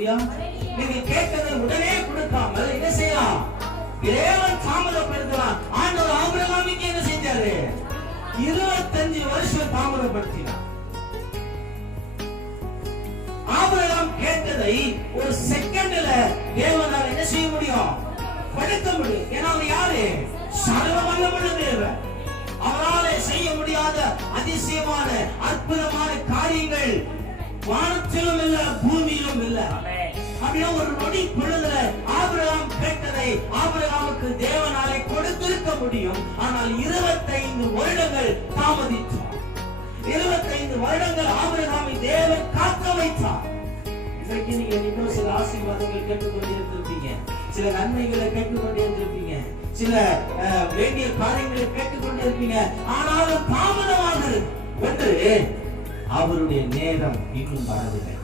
இல்லையா நீங்க கேட்டதை உடனே கொடுக்காமல் என்ன செய்யலாம்? தேவன் தாமதப்படுத்தலாம் ஆண்டவர் ஆபிரகாமிக்கு என்ன செஞ்சாரு? இருபத்தஞ்சு வருஷம் தாமதப்படுத்தினார். ஆபிரகாம் கேட்டதை ஒரு செகண்ட்ல தேவனால் என்ன செய்ய முடியும்? படுத்த முடியும். ஏன்னா அவர் யாரு? சர்வ வல்லமுள்ள தேவன். அவராலே செய்ய முடியாத அதிசயமான அற்புதமான காரியங்கள் வானத்திலும் இல்ல பூமியிலும் இல்ல அப்படின்னா ஒரு நொடி பொழுதுல ஆபிரகாம் கேட்டதை ஆபிரகாமுக்கு தேவனாலே கொடுத்திருக்க முடியும். ஆனால் இருபத்தைந்து வருடங்கள் தாமதித்தார். இருபத்தைந்து வருடங்கள் ஆபிரகாமை தேவன் காக்க வைத்தார். இன்றைக்கு நீங்க இன்னும் சில ஆசீர்வாதங்கள் கேட்டுக்கொண்டே இருந்திருப்பீங்க. சில நன்மைகளை கேட்டுக்கொண்டே இருந்திருப்பீங்க. சில வேண்டிய காரியங்களை கேட்டுக்கொண்டே இருப்பீங்க. ஆனாலும் தாமதமாகிறது ஒன்று அவருடைய நேரம் இன்னும் வரவில்லை.